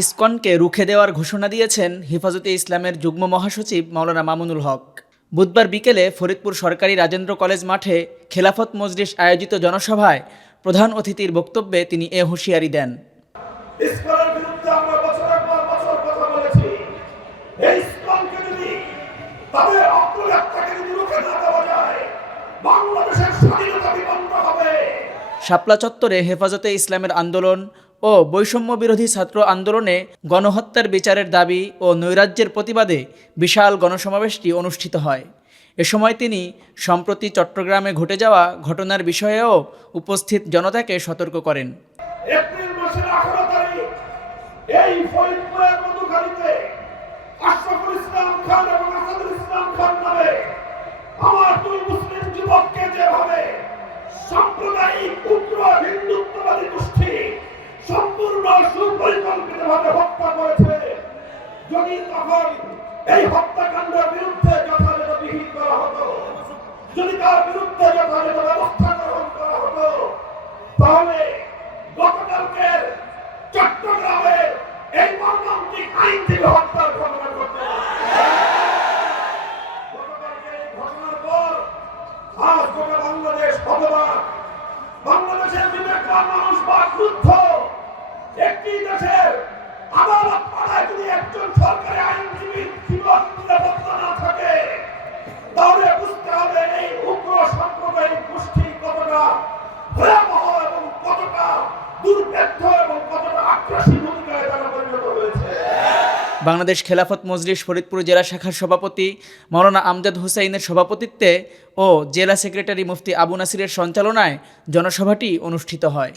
ইসকনকে রুখে দেওয়ার ঘোষণা দিয়েছেন হেফাজতে ইসলামের যুগ্ম মহাসচিব মাওলানা মামুনুল হক। বুধবার বিকেলে ফরিদপুর সরকারি রাজেন্দ্র কলেজ মাঠে খেলাফত মজলিস আয়োজিত জনসভায় প্রধান অতিথির বক্তব্যে তিনি এ হুঁশিয়ারি দেন। ইসকনের বিরুদ্ধে আমরা বছরের পর বছর কথা বলেছি। এই ইসকনকে যদি তাদের অগ্রযাত্রাকে যদি রুখে না দেওয়া যায়, বাংলাদেশের স্বাধীনতা বিপন্ন হবে। শাপলা চত্বরে হেফাজতে ইসলামের আন্দোলন ও বৈষম্য বিরোধী ছাত্র আন্দোলনে গণহত্যার বিচারের দাবি ও নৈরাজ্যের প্রতিবাদে বিশাল গণসমাবেশটি অনুষ্ঠিত হয়। এ সময় তিনি সম্প্রতি চট্টগ্রামে ঘটে যাওয়া ঘটনার বিষয়েও উপস্থিত জনতাকে সতর্ক করেন। এপ্রিল মাসের 18 তারিখ এই ফরিদপুরের মধুখালীতে আশরাফুল ইসলাম খান এবং আসাদুল ইসলাম খান নামে আমার দুই মুসলিম যুবককে যেভাবে সাম্প্রদায়িক উগ্র হিন্দুত্ববাদী গোষ্ঠী সম্পূর্ণ সুপরিকল্পিতভাবে হত্যা করেছে, যদি তখন এই হত্যাকাণ্ডের বিরুদ্ধে যথাযথ বিহিত করা হতো, যদি তার বিরুদ্ধে যথাযথ ব্যবস্থা গ্রহণ করা হতো, তাহলে গতকালকের চট্টগ্রামে এই মর্মান্তিক আইনজীবী হত্যার ঘটনা ঘটত না। গতকালকের এই ঘটনার পর আজ গোটা বাংলাদেশ হতবাক। বাংলাদেশের বিবেকবান মানুষ বাকরুদ্ধ। একটি দেশের আদালত পাড়ায় যদি একজন সরকারি আইনজীবীর জীবন নিরাপত্তা না থাকে, তাহলে বুঝতে হবে এই উগ্র সাম্প্রদায়িক গোষ্ঠী কতটা ভয়াবহ এবং কতটা দুর্বৃত্ত এবং কতটা আগ্রাসী ভূমিকায় তারা পরিণত হয়েছে। বাংলাদেশ খেলাফত মজলিস ফরিদপুর জেলা শাখার সভাপতি মাওলানা আমজাদ হুসাইনের সভাপতিত্বে ও জেলা সেক্রেটারি মুফতি আবু নাসিরের সঞ্চালনায় জনসভাটি অনুষ্ঠিত হয়।